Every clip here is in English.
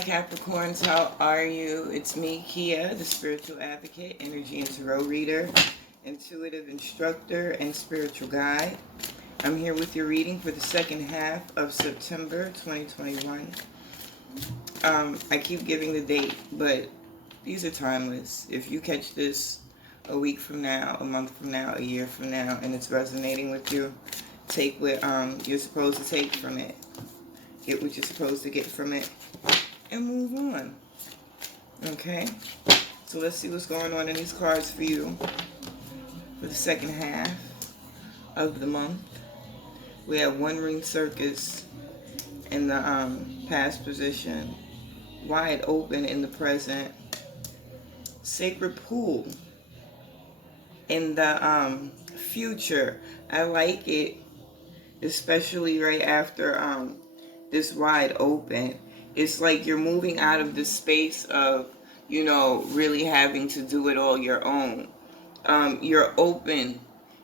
my Capricorns, how are you? It's me, Kia, the spiritual advocate, energy and tarot reader, intuitive instructor, and spiritual guide. I'm here with your reading for the second half of September 2021. I keep giving the date, but these are timeless. If you catch this a week from now, a month from now, a year from now, and it's resonating with you, take what you're supposed to take from it. Get what you're supposed to get from it and move on. Okay? So let's see what's going on in these cards for you for the second half of the month. We have One Ring Circus in the past position, Wide Open in the present, Sacred Pool in the future. I like it, especially right after this Wide Open. It's like you're moving out of the space of, really having to do it all your own. You're open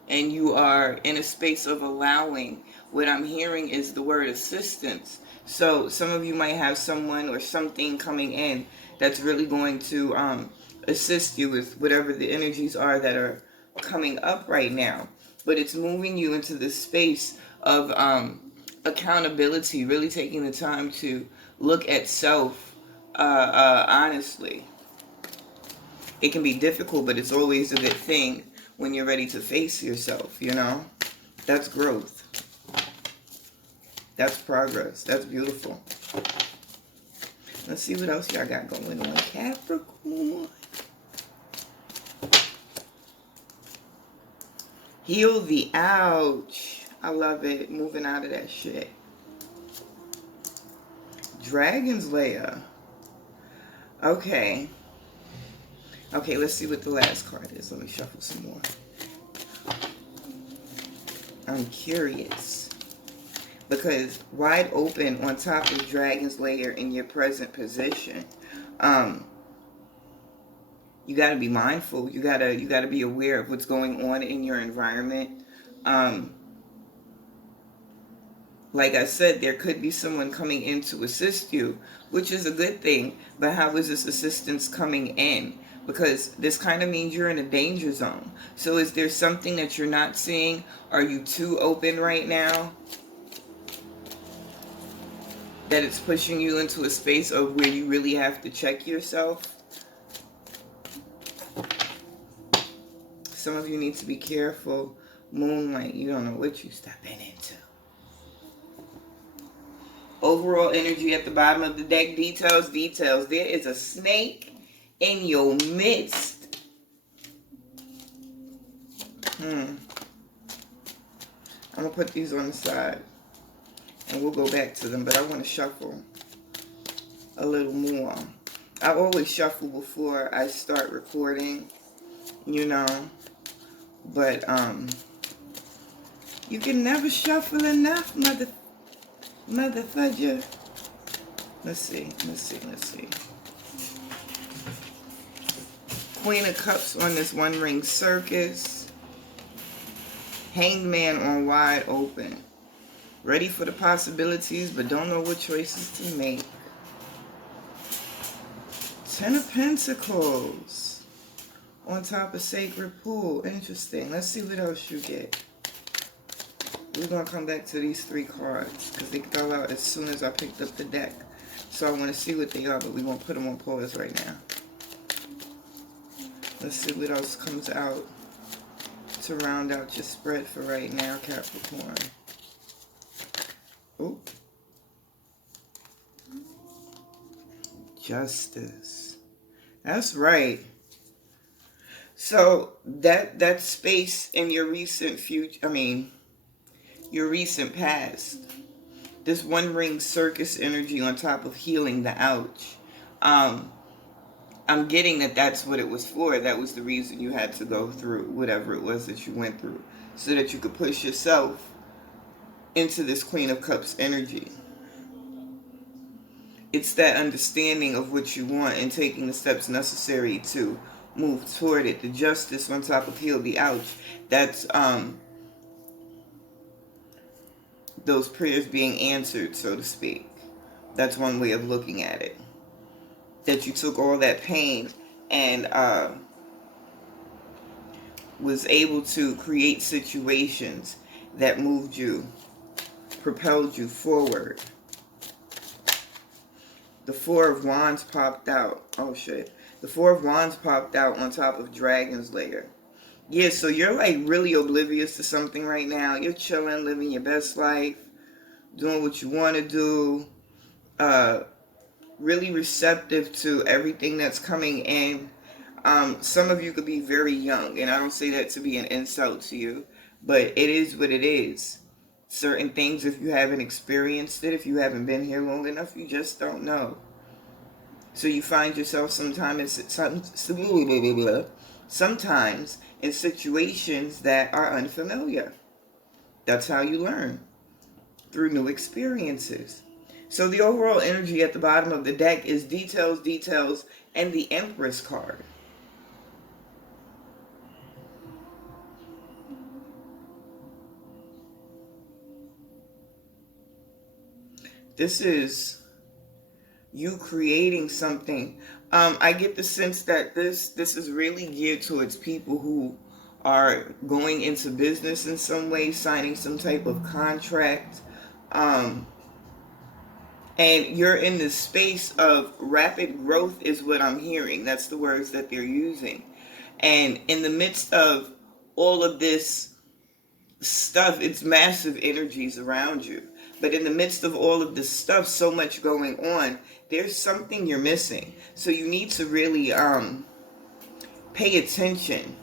and you are in a space of allowing. What I'm hearing is the word assistance. So some of you might have someone or something coming in that's really going to assist you with whatever the energies are that are coming up right now. But it's moving you into the space of accountability, really taking the time to look at self honestly. It can be difficult, but it's always a good thing when you're ready to face yourself, That's growth. That's progress. That's beautiful. Let's see what else y'all got going on. Capricorn. Heal the ouch. I love it. Moving out of that shit. Dragon's Lair. Okay. Okay, let's see what the last card is. Let me shuffle some more. I'm curious. Because Wide Open on top of Dragon's Lair in your present position, you got to be mindful. You got to be aware of what's going on in your environment. Like I said, there could be someone coming in to assist you, which is a good thing. But how is this assistance coming in? Because this kind of means you're in a danger zone. So is there something that you're not seeing? Are you too open right now? That it's pushing you into a space of where you really have to check yourself? Some of you need to be careful. Moonlight, you don't know what you're stepping into. Overall energy at the bottom of the deck. Details. There is a snake in your midst. I'm going to put these on the side. And we'll go back to them. But I want to shuffle a little more. I always shuffle before I start recording. But you can never shuffle enough, mother fudger. Let's see. Queen of Cups on this One Ring Circus. Hanged Man on Wide Open. Ready for the possibilities, but don't know what choices to make. Ten of Pentacles on top of Sacred Pool. Interesting. Let's see what else you get. We're going to come back to these three cards because they fell out as soon as I picked up the deck. So I want to see what they are, but we won't put them on pause right now. Let's see what else comes out to round out your spread for right now, Capricorn. Ooh. Justice. That's right. So that space in your recent future, your recent past, this One Ring Circus energy on top of healing the ouch. I'm getting that that's what it was for. That was the reason you had to go through whatever it was that you went through, so that you could push yourself into this Queen of Cups energy. It's that understanding of what you want and taking the steps necessary to move toward it. The Justice on top of heal the ouch. That's those prayers being answered, so to speak. That's one way of looking at it. that you took all that pain and was able to create situations that moved you, propelled you forward. The Four of Wands popped out. Oh shit. The Four of Wands popped out on top of Dragon's Lair. Yeah, so you're like really oblivious to something right now. You're chilling, living your best life, doing what you want to do, really receptive to everything that's coming in. Some of you could be very young, and I don't say that to be an insult to you, but it is what it is. Certain things, if you haven't experienced it, if you haven't been here long enough, you just don't know. So you find yourself sometimes in situations that are unfamiliar. That's how you learn, through new experiences. So the overall energy at the bottom of the deck is details, details, and the Empress card. This is you creating something. I get the sense that this is really geared towards people who are going into business in some way, signing some type of contract. And you're in the space of rapid growth is what I'm hearing. That's the words that they're using. And in the midst of all of this stuff, it's massive energies around you. But in the midst of all of this stuff, so much going on, there's something you're missing. So you need to really pay attention.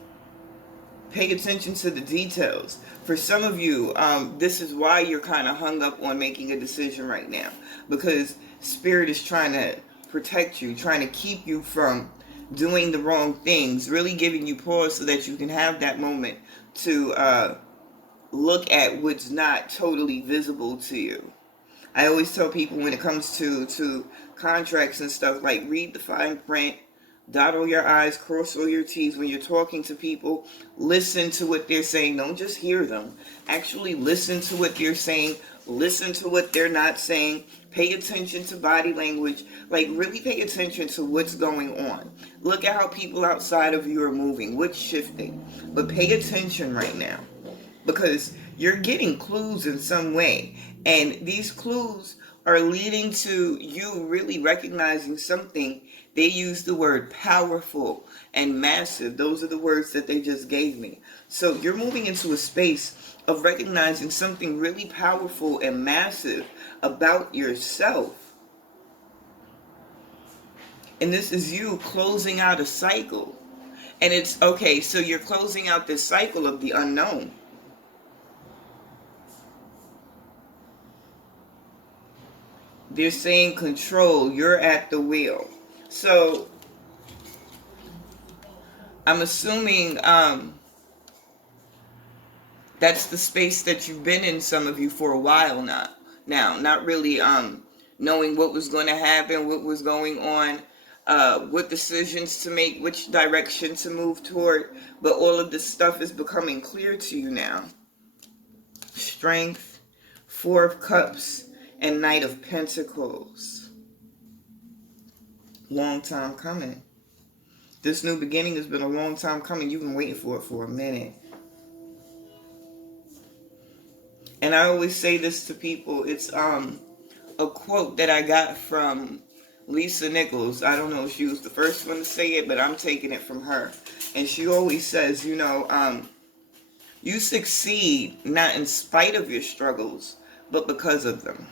Pay attention to the details. For some of you, this is why you're kind of hung up on making a decision right now. Because Spirit is trying to protect you, trying to keep you from doing the wrong things, really giving you pause so that you can have that moment to look at what's not totally visible to you. I always tell people when it comes to contracts and stuff, like read the fine print, dot all your I's, cross all your T's. When you're talking to people, listen to what they're saying. Don't just hear them. Actually listen to what they're saying. Listen to what they're not saying. Pay attention to body language. Like really pay attention to what's going on. Look at how people outside of you are moving. What's shifting. But pay attention right now. Because you're getting clues in some way. And these clues are leading to you really recognizing something. They use the word powerful and massive. Those are the words that they just gave me. So you're moving into a space of recognizing something really powerful and massive about yourself. And this is you closing out a cycle. And it's okay, so you're closing out this cycle of the unknown. They're saying control. You're at the wheel. So I'm assuming that's the space that you've been in, some of you, for a while now. Not really knowing what was going to happen, what was going on, what decisions to make, which direction to move toward. But all of this stuff is becoming clear to you now. Strength, Four of Cups, and Knight of Pentacles. Long time coming. This new beginning has been a long time coming. You've been waiting for it for a minute. And I always say this to people. It's a quote that I got from Lisa Nichols. I don't know if she was the first one to say it, but I'm taking it from her. And she always says, you know, you succeed not in spite of your struggles, but because of them.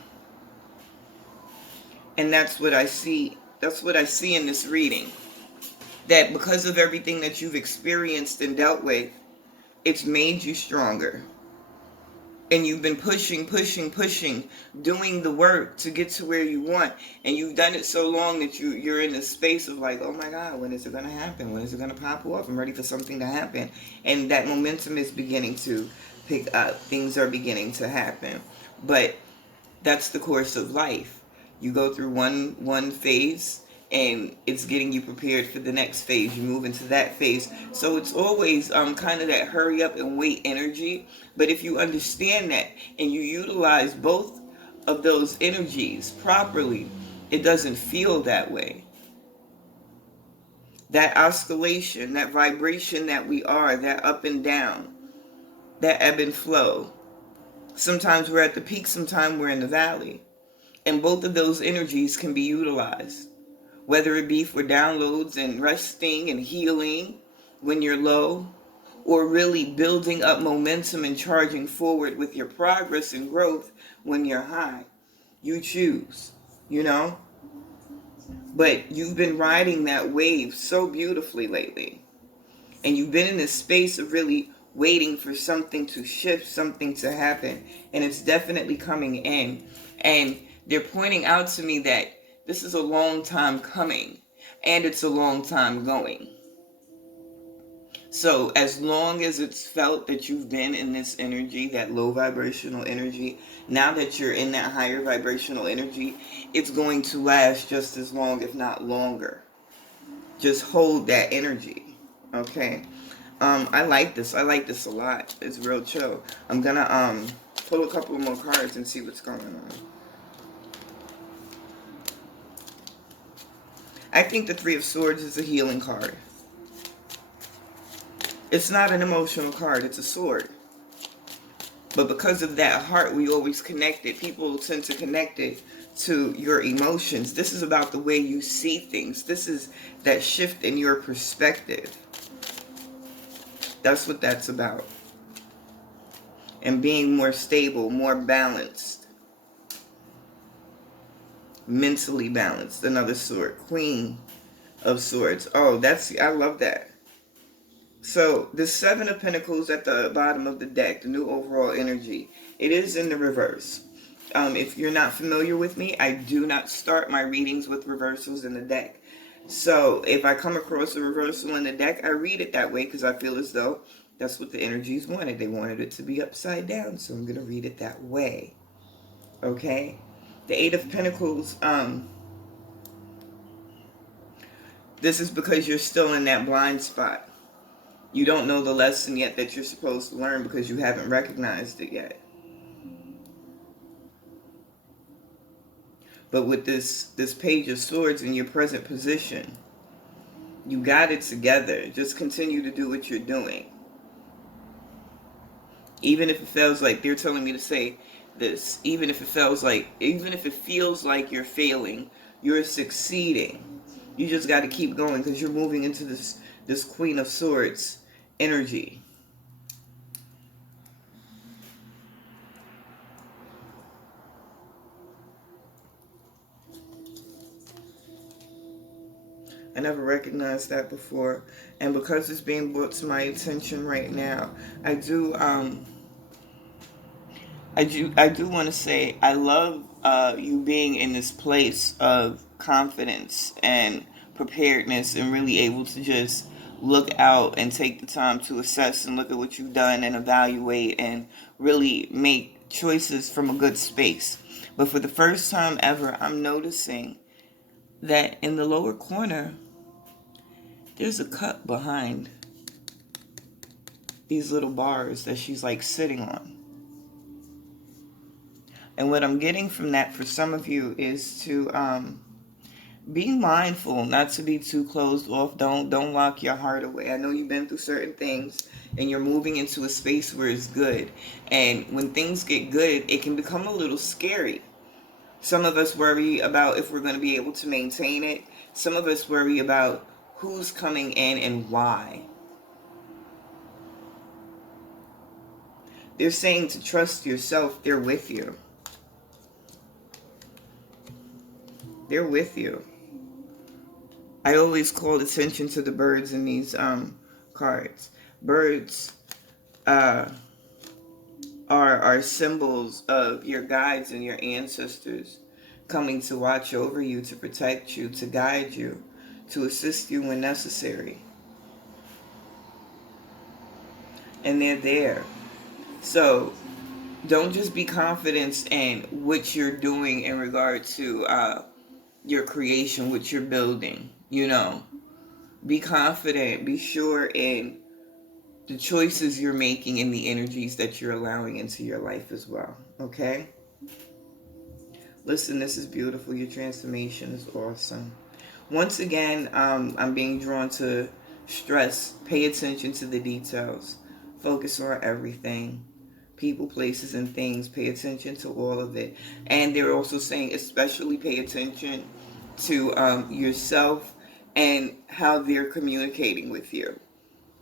And that's what I see. That's what I see in this reading. That because of everything that you've experienced and dealt with, it's made you stronger. And you've been pushing, doing the work to get to where you want. And you've done it so long that you're in this space of like, oh my God, when is it going to happen? When is it going to pop off? I'm ready for something to happen. And that momentum is beginning to pick up. Things are beginning to happen. But that's the course of life. You go through one phase and it's getting you prepared for the next phase. You move into that phase. So it's always kind of that hurry up and wait energy. But if you understand that and you utilize both of those energies properly, it doesn't feel that way. that oscillation, that vibration that we are, that up and down, that ebb and flow. Sometimes we're at the peak, sometimes we're in the valley. And both of those energies can be utilized, whether it be for downloads and resting and healing when you're low, or really building up momentum and charging forward with your progress and growth when you're high. You choose, you know? But you've been riding that wave so beautifully lately. And you've been in this space of really waiting for something to shift, something to happen. And it's definitely coming in. And they're pointing out to me that this is a long time coming. And it's a long time going. So as long as it's felt that you've been in this energy, that low vibrational energy, now that you're in that higher vibrational energy, it's going to last just as long, if not longer. Just hold that energy. Okay. I like this. I like this a lot. It's real chill. I'm gonna pull a couple more cards and see what's going on. I think the Three of Swords is a healing card. It's not an emotional card, it's a sword. But because of that heart, we always connect it. People tend to connect it to your emotions. This is about the way you see things. This is that shift in your perspective. That's what that's about. And being more stable, more balanced. Mentally balanced. Another sword. Queen of Swords. Oh, I love that. So, the Seven of Pentacles at the bottom of the deck, the new overall energy, it is in the reverse. If you're not familiar with me, I do not start my readings with reversals in the deck. So, if I come across a reversal in the deck, I read it that way because I feel as though that's what the energies wanted. They wanted it to be upside down, so I'm going to read it that way. Okay? The Eight of Pentacles, this is because you're still in that blind spot. You don't know the lesson yet that you're supposed to learn because you haven't recognized it yet. But with this Page of Swords in your present position, you got it together. Just continue to do what you're doing. Even if it feels like they're telling me to say this, even if it feels like you're failing, you're succeeding. You just got to keep going because you're moving into this Queen of Swords energy. I never recognized that before, and because it's being brought to my attention right now, I do want to say I love you being in this place of confidence and preparedness and really able to just look out and take the time to assess and look at what you've done and evaluate and really make choices from a good space. But for the first time ever, I'm noticing that in the lower corner, there's a cup behind these little bars that she's like sitting on. And what I'm getting from that for some of you is to be mindful, not to be too closed off. Don't lock your heart away. I know you've been through certain things and you're moving into a space where it's good. And when things get good, it can become a little scary. Some of us worry about if we're going to be able to maintain it. Some of us worry about who's coming in and why. They're saying to trust yourself. They're with you. They're with you. I always call attention to the birds in these cards. Birds are symbols of your guides and your ancestors coming to watch over you, to protect you, to guide you, to assist you when necessary. And they're there. So don't just be confident in what you're doing in regard to your creation, what you're building. You know, be confident, be sure in the choices you're making and the energies that you're allowing into your life as well. Okay? Listen, this is beautiful. Your transformation is awesome. Once again, I'm being drawn to stress. Pay attention to the details. Focus on everything. People, places, and things. Pay attention to all of it. And they're also saying especially pay attention to yourself and how they're communicating with you.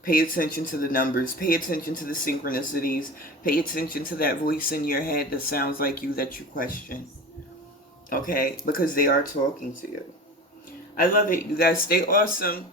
Pay attention to the numbers. Pay attention to the synchronicities. Pay attention to that voice in your head that sounds like you that you question. Okay? Because they are talking to you. I love it. You guys stay awesome.